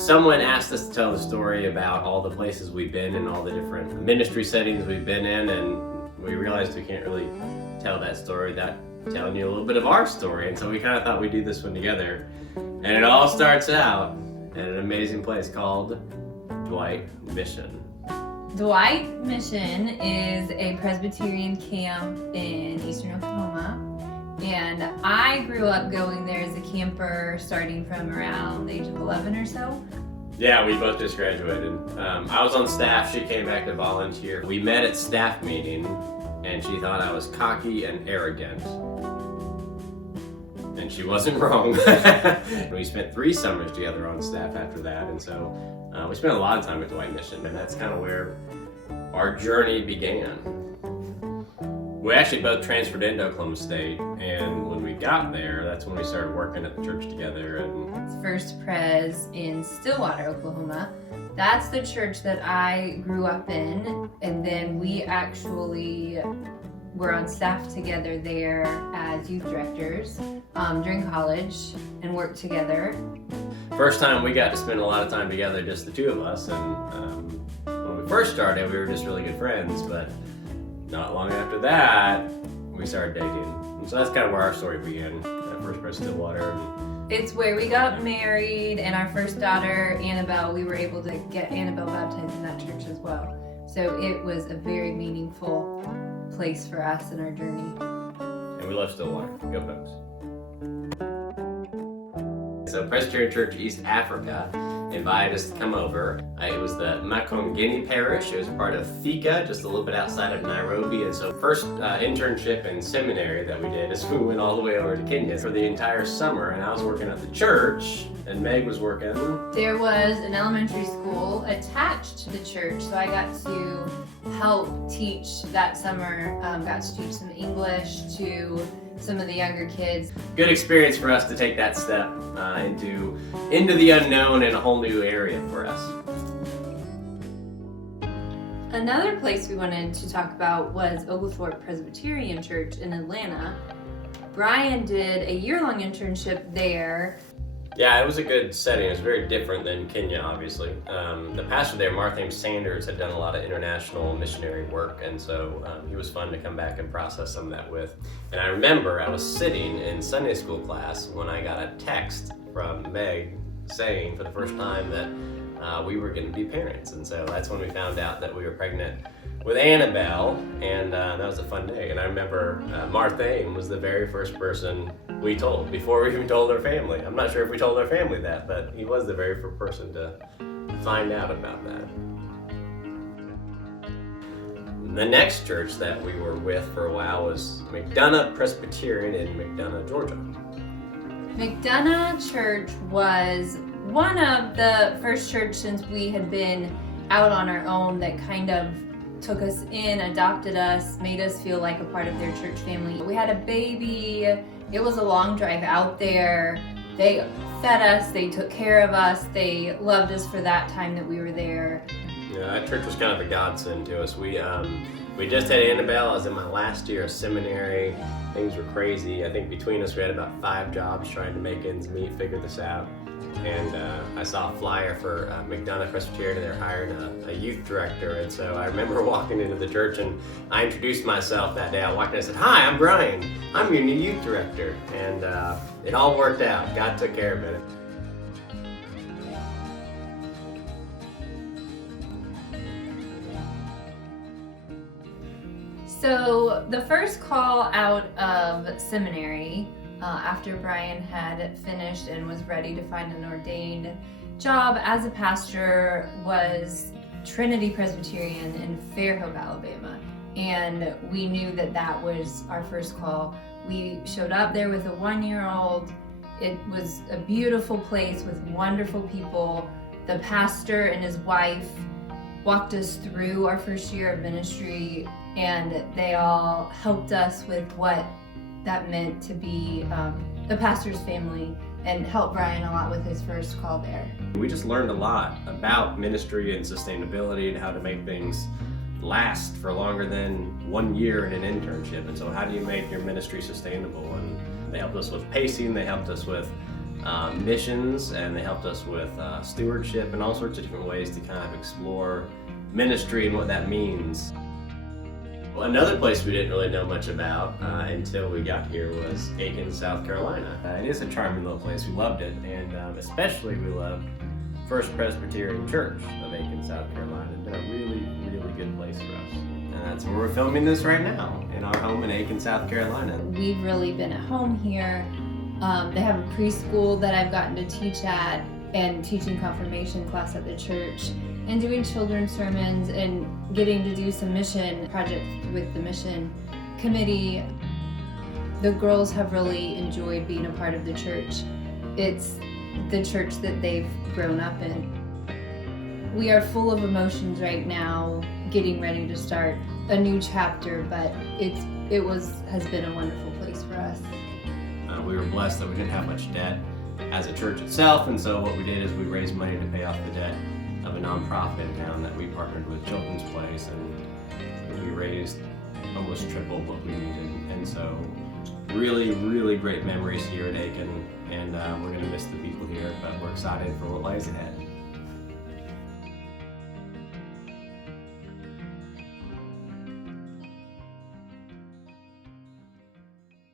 Someone asked us to tell the story about all the places we've been and all the different ministry settings we've been in, and we realized we can't really tell that story without telling you a little bit of our story, and so we kind of thought we'd do this one together. And it all starts out at an amazing place called Dwight Mission. Dwight Mission is a Presbyterian camp in eastern Oklahoma. And I grew up going there as a camper starting from around the age of 11 or so. Yeah, we both just graduated. I was on staff, she came back to volunteer. We met at staff meeting and she thought I was cocky and arrogant. And she wasn't wrong. We spent 3 summers together on staff after that, and so we spent a lot of time at Dwight Mission, and that's kind of where our journey began. We actually both transferred into Oklahoma State, and when we got there, that's when we started working at the church together. And First Pres in Stillwater, Oklahoma. That's the church that I grew up in, and then we actually were on staff together there as youth directors during college and worked together. First time we got to spend a lot of time together, just the 2 of us, and when we first started, we were just really good friends, but not long after that, we started dating. And so that's kind of where our story began at First Pres Stillwater. It's where we got married, and our first daughter, Annabelle, we were able to get Annabelle baptized in that church as well. So it was a very meaningful place for us in our journey. And we love Stillwater. Go Folks. So Presbyterian Church East Africa invited us to come over. It was the Makongeni Parish. It was part of Thika, just a little bit outside of Nairobi. And so first internship in seminary that we did is we went all the way over to Kenya for the entire summer. And I was working at the church, and Meg was working. There was an elementary school attached to the church, so I got to help teach that summer. Got to teach some English to some of the younger kids. Good experience for us to take that step into the unknown in a whole new area for us. Another place we wanted to talk about was Oglethorpe Presbyterian Church in Atlanta. Brian did a year-long internship there. Yeah, it was a good setting. It was very different than Kenya, obviously. The pastor there, Marthaim Sanders, had done a lot of international missionary work, and so he was fun to come back and process some of that with. And I remember I was sitting in Sunday school class when I got a text from Meg saying for the first time that we were going to be parents. And so that's when we found out that we were pregnant with Annabelle, and that was a fun day. And I remember Marthaim was the very first person we told before we even told our family. I'm not sure if we told our family that, but he was the very first person to find out about that. The next church that we were with for a while was McDonough Presbyterian in McDonough, Georgia. McDonough Church was one of the first churches since we had been out on our own that kind of took us in, adopted us, made us feel like a part of their church family. We had a baby. It was a long drive out there. They fed us, they took care of us, they loved us for that time that we were there. Yeah, that church was kind of a godsend to us. We just had Annabelle. I was in my last year of seminary. Things were crazy. I think between us we had about 5 jobs trying to make ends meet, figure this out. And I saw a flyer for McDonough Presbyterian. They're hiring a youth director, and so I remember walking into the church and I introduced myself that day. I walked in and I said, "Hi, I'm Brian. I'm your new youth director," and it all worked out. God took care of it. So the first call out of seminary, after Brian had finished and was ready to find an ordained job as a pastor, was Trinity Presbyterian in Fairhope, Alabama. And we knew that that was our first call. We showed up there with a 1-year-old. It was a beautiful place with wonderful people. The pastor and his wife walked us through our first year of ministry, and they all helped us with what that meant to be the pastor's family, and helped Brian a lot with his first call there. We just learned a lot about ministry and sustainability and how to make things last for longer than 1 year in an internship. And so how do you make your ministry sustainable? And they helped us with pacing, they helped us with missions, and they helped us with stewardship and all sorts of different ways to kind of explore ministry and what that means. Well, another place we didn't really know much about until we got here was Aiken, South Carolina. It is a charming little place. We loved it, and especially we loved First Presbyterian Church of Aiken, South Carolina. It's been a really, really good place for us. And that's where we're filming this right now, in our home in Aiken, South Carolina. We've really been at home here. They have a preschool that I've gotten to teach at, and teaching confirmation class at the church, and doing children's sermons, and getting to do some mission projects with the mission committee. The girls have really enjoyed being a part of the church. It's the church that they've grown up in. We are full of emotions right now, getting ready to start a new chapter, but has been a wonderful place for us. We were blessed that we didn't have much debt as a church itself, and so what we did is we raised money to pay off the debt of a nonprofit in town that we partnered with Children's Place, and we raised almost triple what we needed. And so really, really great memories here at Aiken, and we're going to miss the people here, but we're excited for what lies ahead.